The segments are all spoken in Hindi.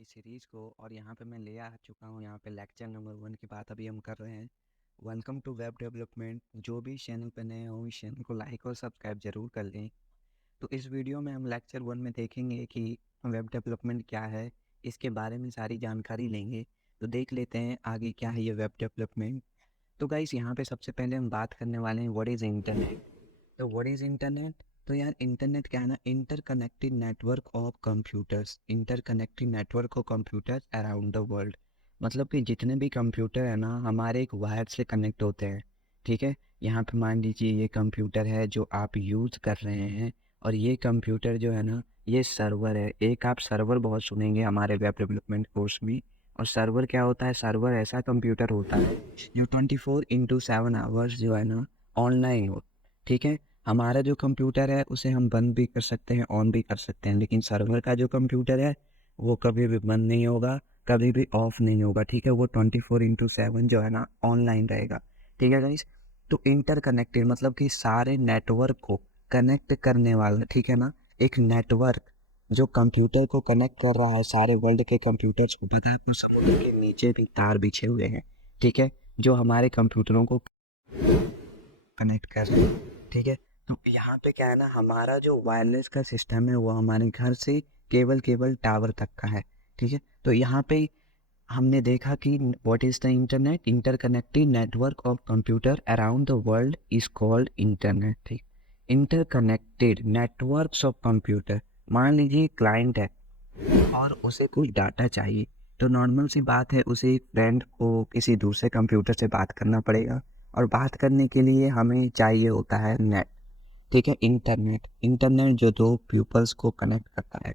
की सीरीज़ को और यहाँ पे मैं ले आ चुका हूँ यहाँ पे लेक्चर नंबर 1 की बात अभी हम कर रहे हैं। Welcome to web development. जो भी इस चैनल पे नए हो इस चैनल को लाइक और सब्सक्राइब ज़रूर कर लें। तो इस वीडियो में हम लेक्चर 1 में देखेंगे कि वेब डेवलपमेंट क्या है, इसके बारे में सारी जानकारी लेंगे। तो देख लेते हैं आगे क्या है ये वेब डेवलपमेंट। तो गाइस यहाँ पे सबसे पहले हम बात करने वाले हैं व्हाट इज़ इंटरनेट। तो व्हाट इज़ इंटरनेट? तो यार इंटरनेट क्या है ना, interconnected network of computers, interconnected network of computers around the world. मतलब कि जितने भी कंप्यूटर है ना हमारे एक वायर से कनेक्ट होते हैं। ठीक है, यहाँ पे मान लीजिए ये कंप्यूटर है जो आप यूज़ कर रहे हैं और ये कंप्यूटर जो है ना ये सर्वर है। एक आप सर्वर बहुत सुनेंगे हमारे वेब डेवलपमेंट कोर्स में। और सर्वर क्या होता है? सर्वर ऐसा कंप्यूटर होता है जो 24/7 आवर्स जो है ना ऑनलाइन हो। ठीक है, हमारा जो कंप्यूटर है उसे हम बंद भी कर सकते हैं, ऑन भी कर सकते हैं, लेकिन सर्वर का जो कंप्यूटर है वो कभी भी बंद नहीं होगा, कभी भी ऑफ नहीं होगा। ठीक है, वो 24/7 जो है ना ऑनलाइन रहेगा। ठीक है गाइस, तो इंटरकनेक्टेड मतलब कि सारे नेटवर्क को कनेक्ट करने वाला, ठीक है ना, एक नेटवर्क जो कंप्यूटर को कनेक्ट कर रहा है सारे वर्ल्ड के कंप्यूटर्स को। पता है आपको, समुद्र के नीचे भी तार बिछे हुए हैं, ठीक है, जो हमारे कंप्यूटरों को कनेक्ट कर रहे हैं। ठीक है, तो यहाँ पे क्या है ना, हमारा जो वायरलेस का सिस्टम है वो हमारे घर से केवल टावर तक का है। ठीक है, तो यहाँ पे हमने देखा कि what is the internet, interconnected network of computer around the world is called internet. ठीक, इंटरकनेक्टेड नेटवर्क्स ऑफ कंप्यूटर। मान लीजिए क्लाइंट है और उसे कुछ डाटा चाहिए, तो नॉर्मल सी बात है उसे एक फ्रेंड को किसी दूसरे कंप्यूटर से बात करना पड़ेगा और बात करने के लिए हमें चाहिए होता है नेट। ठीक है, इंटरनेट, इंटरनेट जो दो पीपल्स को कनेक्ट करता है।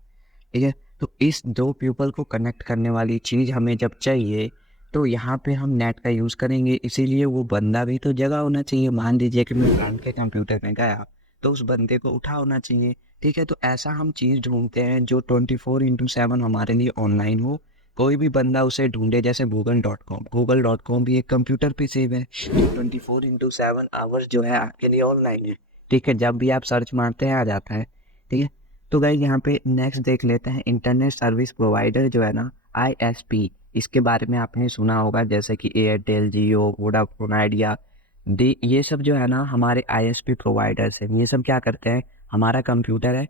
ठीक है, तो इस दो पीपल को कनेक्ट करने वाली चीज़ हमें जब चाहिए तो यहाँ पे हम नेट का यूज़ करेंगे। इसीलिए वो बंदा भी तो जगह होना चाहिए। मान लीजिए कि मैं फ्रेंड के कंप्यूटर में गया तो उस बंदे को उठा होना चाहिए। ठीक है, तो ऐसा हम चीज़ ढूंढते हैं जो 24/7 हमारे लिए ऑनलाइन हो। कोई भी बंदा उसे ढूंढे, जैसे गूगल.com भी एक कंप्यूटर पे सेव है, तो 24/7 आवर्स जो है आपके लिए ऑनलाइन है। ठीक है, जब भी आप सर्च मारते हैं आ जाता है। ठीक है, तो गाइस यहाँ पे नेक्स्ट देख लेते हैं इंटरनेट सर्विस प्रोवाइडर जो है ना, ISP। इसके बारे में आपने सुना होगा, जैसे कि एयरटेल, जियो, वोडाफोन आइडिया, दी ये सब जो है ना हमारे ISP प्रोवाइडर्स हैं। ये सब क्या करते हैं, हमारा कंप्यूटर है,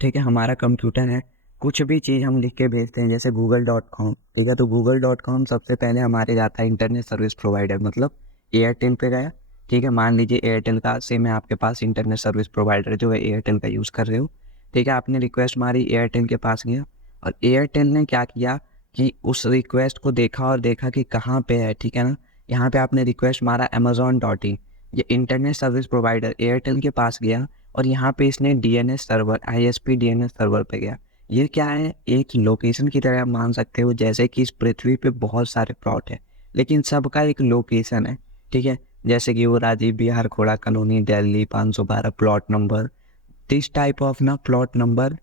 ठीक है, हमारा कंप्यूटर है, कुछ भी चीज़ हम लिख के भेजते हैं जैसे गूगल.com। ठीक है, तो गूगल.com सबसे पहले हमारे जाता है इंटरनेट सर्विस प्रोवाइडर, मतलब एयरटेल पे गया। ठीक है, मान लीजिए एयरटेल का सिम है आपके पास, इंटरनेट सर्विस प्रोवाइडर जो है एयरटेल का यूज़ कर रहे हो। ठीक है, आपने रिक्वेस्ट मारी, एयरटेल के पास गया और एयरटेल ने क्या किया कि उस रिक्वेस्ट को देखा और देखा कि कहाँ पे है। ठीक है ना, यहाँ पे आपने रिक्वेस्ट मारा amazon.in, ये इंटरनेट सर्विस प्रोवाइडर एयरटेल के पास गया और यहाँ पे इसने DNS server, ISP DNS server पे गया। ये क्या है, एक लोकेशन की तरह आप मान सकते हो, जैसे कि इस पृथ्वी पे बहुत सारे प्लॉट है लेकिन सबका एक लोकेशन है। ठीक है, जैसे कि वो Rajiv Vihar Khoda colony Delhi 512 plot number, this type of ना प्लॉट नंबर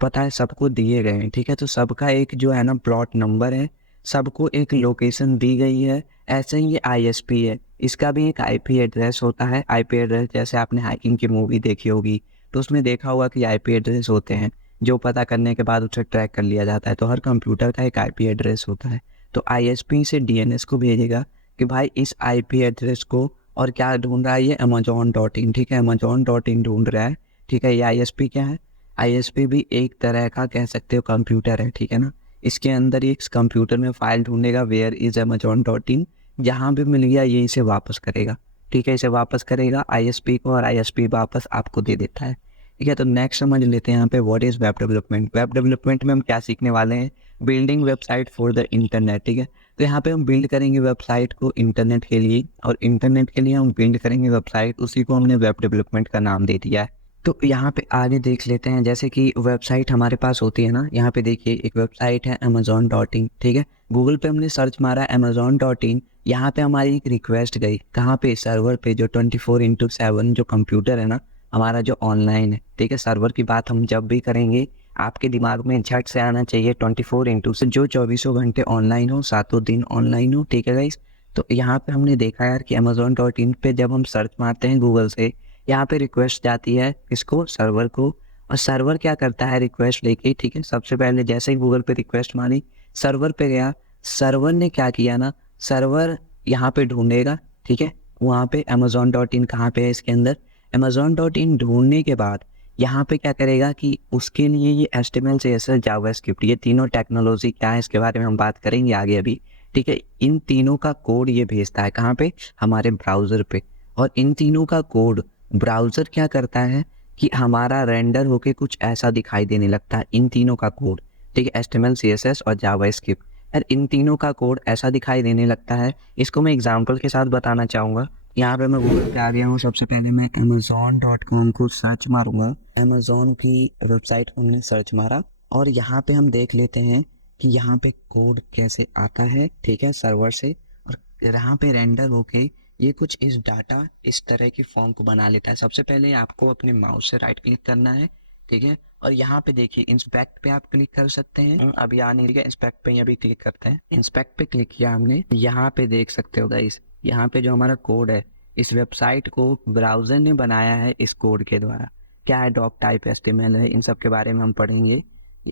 पता है सबको दिए गए हैं। ठीक है, तो सबका एक जो है ना प्लॉट नंबर है, सबको एक लोकेशन दी गई है। ऐसे ही ये ISP है, इसका भी एक IP एड्रेस होता है। IP एड्रेस जैसे आपने हैकिंग की मूवी देखी होगी तो उसमें देखा होगा कि IP एड्रेस होते हैं जो पता करने के बाद उसे ट्रैक कर लिया जाता है। तो हर कंप्यूटर का एक IP एड्रेस होता है। तो ISP से DNS को भेजेगा कि भाई इस IP एड्रेस को, और क्या ढूंढ रहा है ये amazon.in। ठीक है, amazon.in ढूंढ रहा है। ठीक है, ये ISP क्या है, ISP भी एक तरह का कह सकते हो कंप्यूटर है। ठीक है ना, इसके अंदर ही इस कंप्यूटर में फाइल ढूंढेगा वेयर इज amazon.in, जहाँ भी मिल गया ये इसे वापस करेगा। ठीक है, इसे वापस करेगा ISP को और ISP वापस आपको दे देता है। ठीक है, तो नेक्स्ट समझ लेते हैं यहाँ पे what is web development. Web development में हम क्या सीखने वाले हैं, building website for the internet. ठीक है, तो यहाँ पे हम बिल्ड करेंगे वेबसाइट को इंटरनेट के लिए, और इंटरनेट के लिए हम बिल्ड करेंगे वेबसाइट, उसी को हमने वेब डेवलपमेंट का नाम दे दिया है। तो यहाँ पे आगे देख लेते हैं, जैसे कि वेबसाइट हमारे पास होती है ना, यहाँ पे देखिए एक वेबसाइट है amazon.in। ठीक है, गूगल पे हमने सर्च मारा amazon.in, यहाँ पे हमारी एक रिक्वेस्ट गई कहाँ पे, सर्वर पे, जो 24/7 जो कंप्यूटर है ना हमारा जो ऑनलाइन है। ठीक है, सर्वर की बात हम जब भी करेंगे आपके दिमाग में झट से आना चाहिए 24 से, जो 24 घंटे ऑनलाइन हो, सातों दिन ऑनलाइन हो। ठीक है गाइस, तो यहाँ पे हमने देखा यार कि amazon.in पे जब हम सर्च मारते हैं गूगल से, यहाँ पे रिक्वेस्ट जाती है इसको, सर्वर को, और सर्वर क्या करता है रिक्वेस्ट लेके। ठीक है, सबसे पहले जैसे ही गूगल पे रिक्वेस्ट मारी, सर्वर पे गया, सर्वर ने क्या किया ना, सर्वर यहाँ पे ढूंढेगा, ठीक है, वहाँ पे amazon.in कहाँ पे है इसके अंदर, amazon.in ढूंढने के बाद यहाँ पे क्या करेगा कि उसके लिए ये HTML CSS जावास्क्रिप्ट ये तीनों टेक्नोलॉजी क्या है इसके बारे में हम बात करेंगे आगे अभी, ठीक है। इन तीनों का कोड ये भेजता है कहाँ पे, हमारे ब्राउज़र पे, और इन तीनों का कोड ब्राउज़र क्या करता है कि हमारा रेंडर होके कुछ ऐसा दिखाई देने लगता है, इन तीनों का कोड, ठीक है, HTML CSS और जावास्क्रिप्ट। यार इन तीनों का कोड ऐसा दिखाई देने लगता है, इसको मैं एग्जांपल के साथ बताना चाहूँगा। यहाँ पे मैं गूगल पे आ गया हूँ, सबसे पहले मैं amazon.com को सर्च मारूंगा, अमेजोन की वेबसाइट को हमने सर्च मारा और यहाँ पे हम देख लेते हैं कि यहाँ पे कोड कैसे आता है, ठीक है, सर्वर से, और यहाँ पे रेंडर होके ये कुछ इस डाटा इस तरह की फॉर्म को बना लेता है। सबसे पहले आपको अपने माउस से राइट क्लिक करना है, ठीक है, और यहाँ पे देखिए इंस्पेक्ट पे आप क्लिक कर सकते हैं, अभी आने ठीक है, इंस्पेक्ट पे अभी क्लिक करते हैं, इंस्पेक्ट पे क्लिक किया हमने, यहाँ पे देख सकते हो गाइस, यहाँ पे जो हमारा कोड है इस वेबसाइट को ब्राउज़र ने बनाया है इस कोड के द्वारा। क्या है, डॉक टाइप HTML है, इन सब के बारे में हम पढ़ेंगे।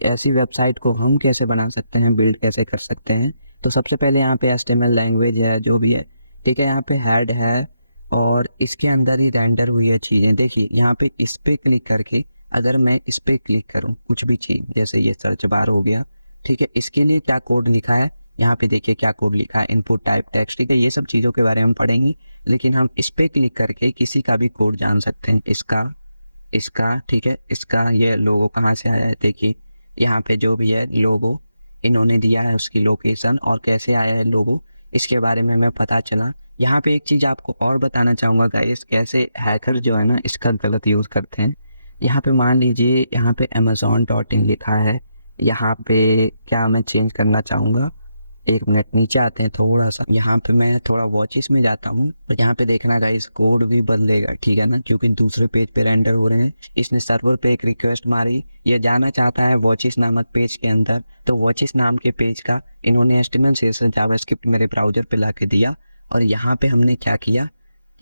ऐसी वेबसाइट को हम कैसे बना सकते हैं, बिल्ड कैसे कर सकते हैं। तो सबसे पहले यहाँ पे HTML लैंग्वेज है जो भी है, ठीक है, यहाँ पे हेड है और इसके अंदर ही रेंडर हुई है चीज़ें। देखिए यहाँ पे इस पर क्लिक करके अगर मैं इस पर क्लिक करूँ कुछ भी चीज़, जैसे ये सर्च बार हो गया, ठीक है, इसके लिए क्या कोड लिखा है, यहाँ पे देखिए क्या कोड लिखा है, इनपुट टाइप टेक्स्ट, ठीक है, ये सब चीज़ों के बारे में हम पढ़ेंगे। लेकिन हम इस पर क्लिक करके किसी का भी कोड जान सकते हैं, इसका ठीक है, इसका ये लोगो कहाँ से आया है, देखिए यहाँ पे जो भी है लोगो इन्होंने दिया है, उसकी लोकेशन और कैसे आया है लोगो, इसके बारे में हमें पता चला। यहाँ पे एक चीज़ आपको और बताना चाहूँगा गाइस, कैसे हैकर जो है ना इसका गलत यूज़ करते हैं। यहाँ पे मान लीजिए यहाँ पे amazon.in लिखा है, यहाँ पे क्या मैं चेंज करना चाहूँगा, एक मिनट नीचे आते हैं थोड़ा सा, यहाँ पे मैं थोड़ा वॉचेस में जाता हूँ और यहाँ पे देखना गाइस कोड भी बदलेगा, ठीक है ना, क्योंकि दूसरे पेज पे रेंडर हो रहे हैं। इसने सर्वर पे एक रिक्वेस्ट मारी, ये जाना चाहता है वॉचेस नामक पेज के अंदर, तो वॉचेस नाम के पेज का इन्होंने HTML CSS जावास्क्रिप्ट मेरे ब्राउजर पे ला के दिया और यहाँ पे हमने क्या किया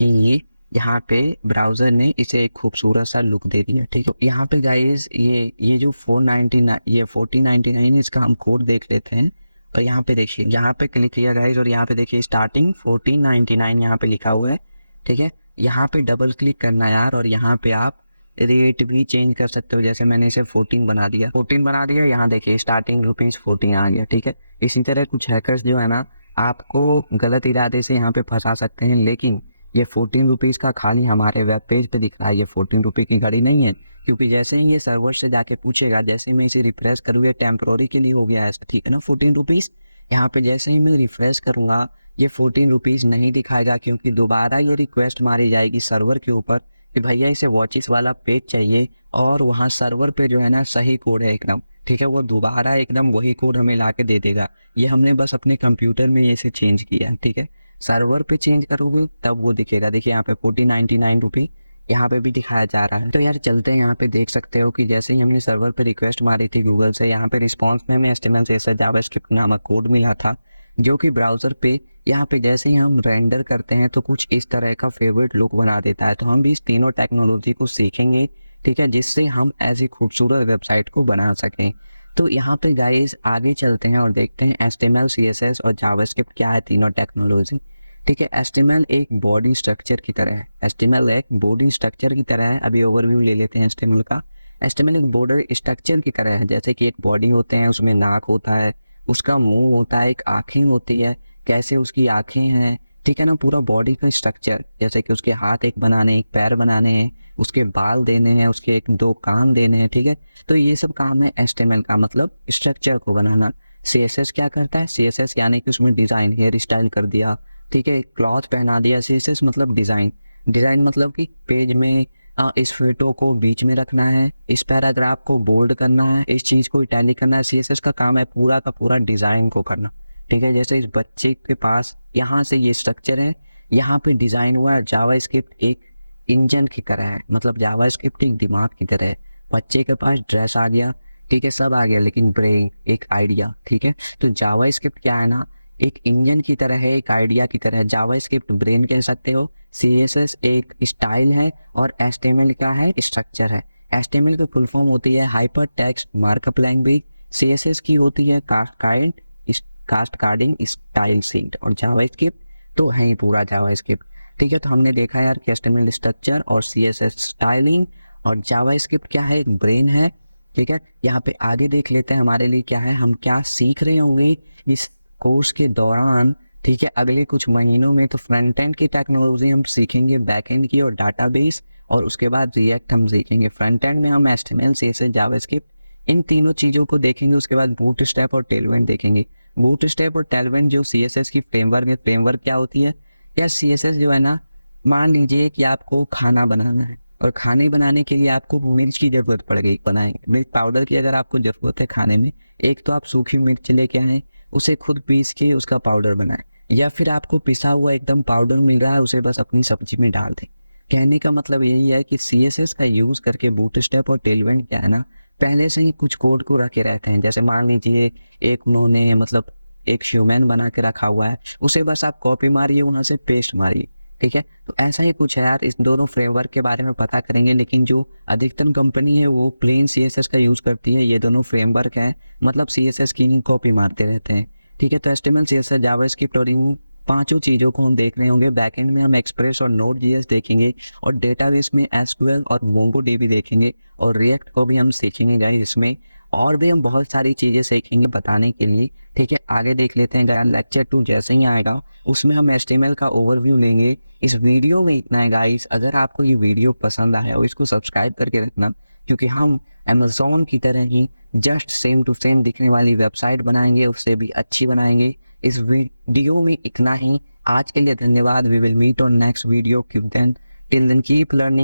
कि ये यहाँ पे ब्राउज़र ने इसे एक खूबसूरत सा लुक दे दिया, ठीक है। यहाँ पे गाइस ये जो 499 ये 1499 इसका हम कोड देख लेते हैं और यहाँ पे देखिए, यहाँ पे क्लिक किया गाइस और यहाँ पे देखिए स्टार्टिंग 1499 यहाँ पे लिखा हुआ है, ठीक है। यहाँ पे डबल क्लिक करना यार और यहाँ पे आप रेट भी चेंज कर सकते हो, जैसे मैंने इसे 14 बना दिया, यहाँ देखिए स्टार्टिंग ₹14 आ गया, ठीक है। इसी तरह कुछ हैकर्स जो है ना आपको गलत इरादे से यहाँ पे फंसा सकते हैं, लेकिन ये ₹14 का खाली हमारे वेब पेज पे दिख रहा है, ये ₹14 की घड़ी नहीं है, क्योंकि जैसे ही ये सर्वर से जाके पूछेगा, जैसे मैं इसे रिफ्रेश करूँ, ये टेम्प्रोरी के लिए हो गया है, ठीक है ना, ₹14। यहाँ पे जैसे ही मैं रिफ्रेश करूँगा ये ₹14 नहीं दिखाएगा, क्योंकि दोबारा ये रिक्वेस्ट मारी जाएगी सर्वर के ऊपर कि भैया इसे वॉचेस वाला पेज चाहिए, और वहाँ सर्वर पे जो है ना सही कोड है एकदम, ठीक है, वो दोबारा एकदम वही कोड हमें ला के दे देगा। ये हमने बस अपने कंप्यूटर में इसे चेंज किया है, ठीक है। सर्वर पे चेंज करोगे तब वो दिखेगा, देखिए यहाँ पे ₹14.99 यहाँ पे भी दिखाया जा रहा है। तो यार चलते हैं, यहाँ पे देख सकते हो कि जैसे ही हमने सर्वर पे रिक्वेस्ट मारी थी गूगल से, यहाँ पे रिस्पॉन्स में हमें HTML CSS जावास्क्रिप्ट नामक कोड मिला था, जो कि ब्राउज़र पे यहाँ पे जैसे ही हम रेंडर करते हैं तो कुछ इस तरह का फेवरेट लुक बना देता है। तो हम भी इस तीनों टेक्नोलॉजी को सीखेंगे, ठीक है, जिससे हम ऐसी खूबसूरत वेबसाइट को बना सकें। तो यहाँ पे गाइस आगे चलते हैं और देखते हैं HTML CSS और जावास्क्रिप्ट क्या है, तीनों टेक्नोलॉजी, ठीक है। HTML एक बॉडी स्ट्रक्चर की तरह है, HTML एक बॉडी स्ट्रक्चर की तरह है। अभी ओवरव्यू ले लेते हैं HTML का। HTML एक बॉडी स्ट्रक्चर की तरह है, जैसे कि एक बॉडी होते हैं, उसमें नाक होता है, उसका मुंह होता है, एक आँखें होती है, कैसे उसकी आँखें हैं, ठीक है ना, पूरा बॉडी का स्ट्रक्चर, जैसे कि उसके हाथ एक बनाने, एक पैर बनाने हैं, उसके बाल देने हैं, उसके 1-2 कान देने हैं, ठीक है। तो ये सब काम है HTML का, मतलब स्ट्रक्चर को बनाना। CSS क्या करता है, CSS यानी कि उसमें डिज़ाइन, हेयर स्टाइल कर दिया, ठीक है, क्लॉथ पहना दिया। CSS मतलब डिज़ाइन मतलब कि पेज में इस फोटो को बीच में रखना है, इस पैराग्राफ को बोल्ड करना है, इस चीज़ को इटैलिक करना है। CSS का काम है पूरा का पूरा डिज़ाइन को करना, ठीक है। जैसे इस बच्चे के पास यहाँ से ये स्ट्रक्चर है, यहाँ पे डिज़ाइन हुआ है। जावास्क्रिप्ट एक इंजन की तरह है, मतलब जावास्क्रिप्ट एक दिमाग की तरह है। बच्चे के पास ड्रेस आ गया, ठीक है, सब आ गया, लेकिन ब्रेन एक आइडिया, ठीक है। तो जावास्क्रिप्ट क्या है ना, एक इंजन की तरह है, एक आइडिया की तरह है। जावास्क्रिप्ट ब्रेन कह सकते हो, CSS एक स्टाइल है और HTML क्या है, स्ट्रक्चर है। HTML की फुल फॉर्म होती है hypertext markup language, CSS की होती है cascading, style sheet और जावास्क्रिप्ट तो है ही पूरा जावास्क्रिप्ट। ठीक है, तो हमने देखा यार कि HTML स्ट्रक्चर और CSS स्टाइलिंग और जावास्क्रिप्ट क्या है, एक ब्रेन है। ठीक है, यहाँ पे आगे देख लेते हैं हमारे लिए क्या है, हम क्या सीख रहे होंगे इस कोर्स के दौरान। ठीक है, अगले कुछ महीनों में तो फ्रंट एंड की टेक्नोलॉजी हम सीखेंगे, बैक एंड की और डाटाबेस, और उसके बाद रिएक्ट हम सीखेंगे। फ्रंट एंड में हम HTML CSS जावास्क्रिप्ट इन तीनों चीज़ों को देखेंगे। उसके बाद बूटस्ट्रैप और टेलविंड देखेंगे। बूटस्ट्रैप और टेलविंड जो CSS की फ्रेमवर्क है, फ्रेमवर्क क्या होती है या CSS जो है ना, मान लीजिए कि आपको खाना बनाना है और खाने बनाने के लिए आपको मिर्च की ज़रूरत पड़ गई, बनाएंगे मिर्च पाउडर की अगर आपको ज़रूरत है खाने में, एक तो आप सूखी मिर्च लेके आएँ, उसे खुद पीस के उसका पाउडर बनाएं, या फिर आपको पिसा हुआ एकदम पाउडर मिल रहा है, उसे बस अपनी सब्जी में डाल दें। कहने का मतलब यही है कि CSS का यूज़ करके बूटस्ट्रैप और टेलविंड क्या है ना, पहले से ही कुछ कोड को रखे रहते हैं। जैसे मान लीजिए एक उन्होंने मतलब एक ह्यूमन बना के रखा हुआ है, उसे बस आप कॉपी मारिए, वहाँ से पेस्ट मारिए। ठीक है, तो ऐसा ही कुछ है यार। इस दोनों फ्रेमवर्क के बारे में पता करेंगे, लेकिन जो अधिकतर कंपनी है वो प्लेन CSS का यूज़ करती है। ये दोनों फ्रेमवर्क है, मतलब CSS की ही कॉपी मारते रहते हैं। ठीक है, तो HTML CSS जावास्क्रिप्ट और इन पांचों चीज़ों को हम देख रहे होंगे। बैकएंड में हम एक्सप्रेस और Node.js देखेंगे, और डेटाबेस में SQL और MongoDB देखेंगे, और रिएक्ट को भी हम सीखेंगे गाइस। इसमें और भी हम बहुत सारी चीज़ें सीखेंगे बताने के लिए। ठीक है, आगे देख लेते हैं गाइस। लेक्चर 2 जैसे ही आएगा उसमें हम HTML का ओवरव्यू लेंगे। इस वीडियो में इतना है गाइस। अगर आपको ये वीडियो पसंद आया हो इसको सब्सक्राइब करके रखना, क्योंकि हम अमेज़ॉन की तरह ही जस्ट सेम टू सेम दिखने वाली वेबसाइट बनाएंगे, उससे भी अच्छी बनाएंगे। इस वीडियो में इतना ही। आज के लिए धन्यवाद। We will meet on next video. Till then keep learning.